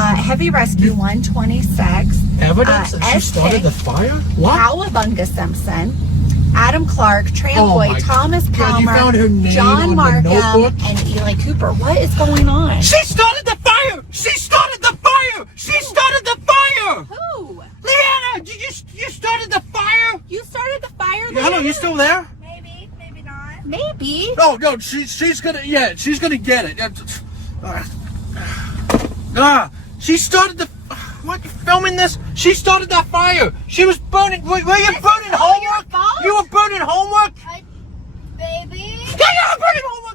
Heavy Rescue 126. Evidence that she started the fire? What? Cowabunga Simpson. Adam Clark, Tramboy, Thomas God, you Palmer, found her name John on the Markham, notebook? and Eli Cooper. What is going on? She started the fire! She started the fire! She started the fire! Who? Leanna, you started the fire? You started the fire? Hello, you still there? Maybe, maybe not. Maybe. No, she's gonna get it. She started the. What, you filming this? She started that fire. She was burning. Were you burning homework? fault? You were burning homework? Baby. Yeah, you were burning homework.